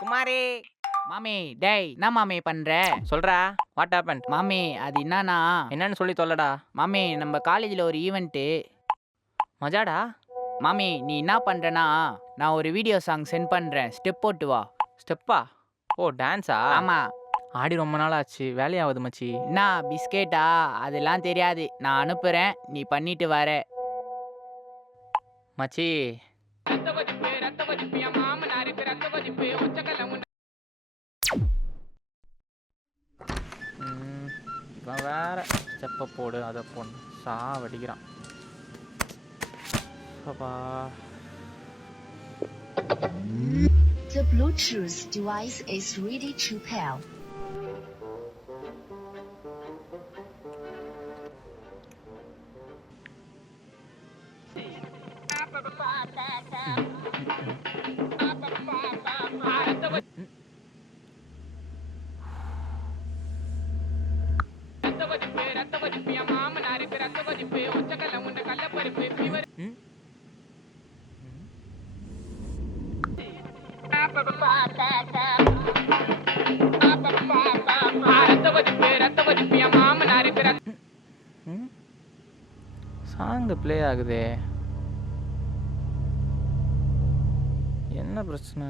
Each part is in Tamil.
குமாரே மாமி டேய் என்ன மாமி பண்ற? சொல்றா வாட் ஹேப்பன்? மாமி அது என்னன்னா என்னன்னு சொல்லி தொல்லடா. மாமி நம்ம காலேஜில் ஒரு ஈவெண்ட்டு. மஜாடா. மாமி நீ என்ன பண்ணுறனா நான் ஒரு வீடியோ சாங் சென்ட் பண்ணுறேன், ஸ்டெப் போட்டு வா. ஸ்டெப்பா? ஓ டான்ஸா? ஆமாம். ஆடி ரொம்ப நாள் ஆச்சு, வேலையாவது மச்சி. என்ன பிஸ்கெட்டா? அதெல்லாம் தெரியாது, நான் அனுப்புகிறேன், நீ பண்ணிட்டு வர. மச்சி இவன் வேற ஸ்டெப்பை போடு அதை போடு சாவடிக்கிறான். அப்பா The Bluetooth device is ready to pair. Song play ஆகுதே, என்ன பிரச்சனை?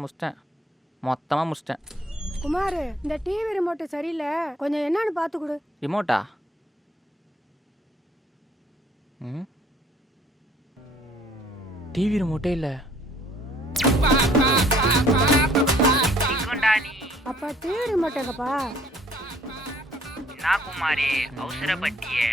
முடிச்சிட்டேன், மொத்தமாக முடிச்சிட்டேன். குமார், இந்த டிவி ரிமோட் சரியில்லை, கொஞ்சம் என்னன்னு பார்த்து கொடு. ரிமோட்டா? டிவி ரிமோட்டே இல்லை. அப்பா டிவி ரிமோட் எங்கப்பா? நான் குமாரே அவசரப்பட்டியே.